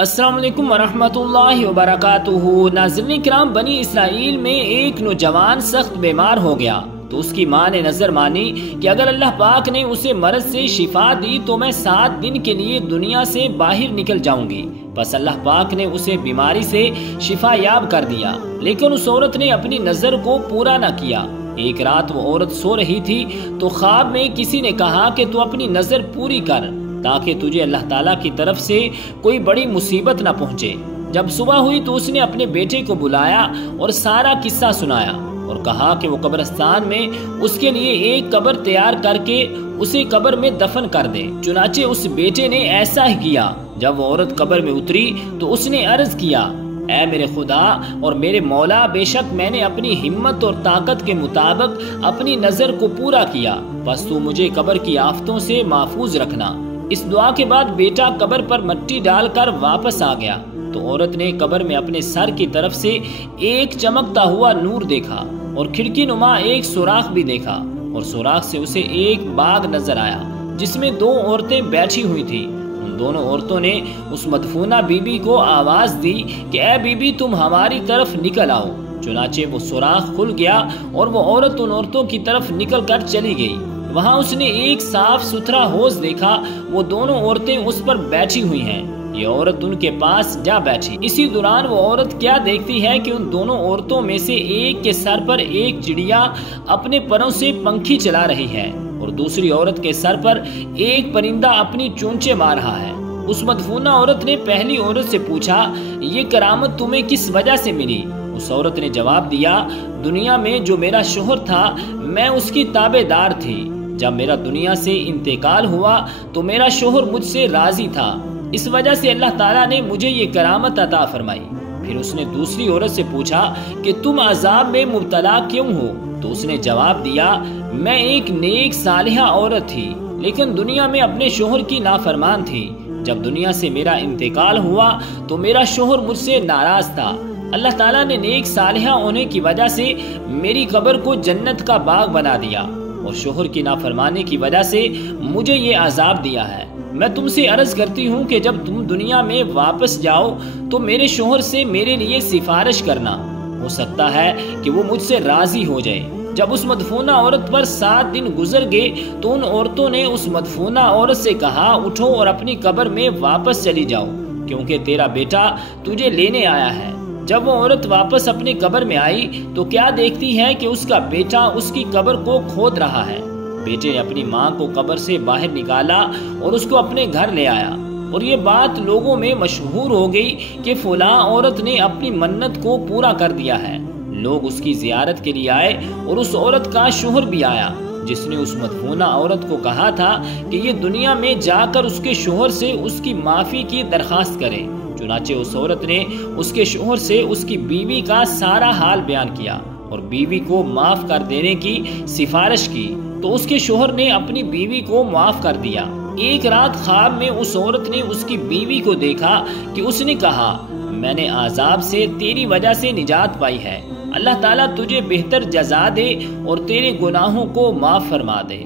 السلام علیکم ورحمۃ اللہ وبرکاتہ۔ ناظرین کرام، بنی اسرائیل میں ایک نوجوان سخت بیمار ہو گیا تو اس کی ماں نے نظر مانی کہ اگر اللہ پاک نے اسے مرض سے شفا دی تو میں 7 دن کے لیے دنیا سے باہر نکل جاؤں گی۔ بس اللہ پاک نے اسے بیماری سے شفا یاب کر دیا، لیکن اس عورت نے اپنی نظر کو پورا نہ کیا۔ ایک رات وہ عورت سو رہی تھی تو خواب میں کسی نے کہا کہ تو اپنی نظر پوری کر تاکہ تجھے اللہ تعالیٰ کی طرف سے کوئی بڑی مصیبت نہ پہنچے۔ جب صبح ہوئی تو اس نے اپنے بیٹے کو بلایا اور سارا قصہ سنایا اور کہا کہ وہ قبرستان میں اس کے لیے ایک قبر تیار کر کے اسے قبر میں دفن کر دے۔ چنانچہ اس بیٹے نے ایسا ہی کیا۔ جب وہ عورت قبر میں اتری تو اس نے عرض کیا، اے میرے خدا اور میرے مولا، بے شک میں نے اپنی ہمت اور طاقت کے مطابق اپنی نظر کو پورا کیا، بس تو مجھے قبر کی آفتوں سے محفوظ رکھنا۔ اس دعا کے بعد بیٹا قبر پر مٹی ڈال کر واپس آ گیا تو عورت نے قبر میں اپنے سر کی طرف سے ایک چمکتا ہوا نور دیکھا اور کھڑکی نما ایک سوراخ بھی دیکھا، اور سوراخ سے اسے ایک باغ نظر آیا جس میں 2 عورتیں بیٹھی ہوئی تھی۔ ان دونوں عورتوں نے اس مدفونہ بی بی کو آواز دی کہ اے بی بی، تم ہماری طرف نکل آؤ۔ چنانچہ وہ سوراخ کھل گیا اور وہ عورت ان عورتوں کی طرف نکل کر چلی گئی۔ وہاں اس نے ایک صاف ستھرا حوض دیکھا، وہ دونوں عورتیں اس پر بیٹھی ہوئی ہیں، یہ عورت ان کے پاس جا بیٹھی۔ اسی دوران وہ عورت کیا دیکھتی ہے کہ ان دونوں عورتوں میں سے ایک کے سر پر ایک چڑیا اپنے پروں سے پنکھی چلا رہی ہے اور دوسری عورت کے سر پر ایک پرندہ اپنی چونچیں مار رہا ہے۔ اس مدفونہ عورت نے پہلی عورت سے پوچھا، یہ کرامت تمہیں کس وجہ سے ملی؟ اس عورت نے جواب دیا، دنیا میں جو میرا شوہر تھا میں اس کی تابع دار تھی، جب میرا دنیا سے انتقال ہوا تو میرا شوہر مجھ سے راضی تھا، اس وجہ سے اللہ تعالیٰ نے مجھے یہ کرامت عطا فرمائی۔ پھر اس نے دوسری عورت سے پوچھا کہ تم عذاب میں مبتلا کیوں ہو؟ تو اس نے جواب دیا، میں ایک نیک صالحہ عورت تھی لیکن دنیا میں اپنے شوہر کی نافرمان تھی، جب دنیا سے میرا انتقال ہوا تو میرا شوہر مجھ سے ناراض تھا، اللہ تعالیٰ نے نیک صالحہ ہونے کی وجہ سے میری قبر کو جنت کا باغ بنا دیا اور شوہر کی نافرمانی کی وجہ سے مجھے یہ عذاب دیا ہے۔ میں تم سے عرض کرتی ہوں کہ جب تم دنیا میں واپس جاؤ تو میرے شوہر سے میرے لیے سفارش کرنا، ہو سکتا ہے کہ وہ مجھ سے راضی ہو جائے۔ جب اس مدفونہ عورت پر 7 دن گزر گئے تو ان عورتوں نے اس مدفونہ عورت سے کہا، اٹھو اور اپنی قبر میں واپس چلی جاؤ کیونکہ تیرا بیٹا تجھے لینے آیا ہے۔ جب وہ عورت واپس اپنی قبر میں آئی تو کیا دیکھتی ہے کہ اس کا بیٹا اس کی قبر کو کھود رہا ہے۔ بیٹے نے اپنی ماں کو قبر سے باہر نکالا اور اس کو اپنے گھر لے آیا، اور یہ بات لوگوں میں مشہور ہو گئی کہ فلاں عورت نے اپنی منت کو پورا کر دیا ہے۔ لوگ اس کی زیارت کے لیے آئے اور اس عورت کا شوہر بھی آیا جس نے اس مدفونہ عورت کو کہا تھا کہ یہ دنیا میں جا کر اس کے شوہر سے اس کی معافی کی درخواست کرے۔ چنانچہ اس عورت نے اس کے شوہر سے اس کی بیوی کا سارا حال بیان کیا اور بیوی کو معاف کر دینے کی سفارش کی، تو اس کے شوہر نے اپنی بیوی کو معاف کر دیا۔ ایک رات خواب میں اس عورت نے اس کی بیوی کو دیکھا کہ اس نے کہا، میں نے عذاب سے تیری وجہ سے نجات پائی ہے، اللہ تعالیٰ تجھے بہتر جزا دے اور تیرے گناہوں کو معاف فرما دے۔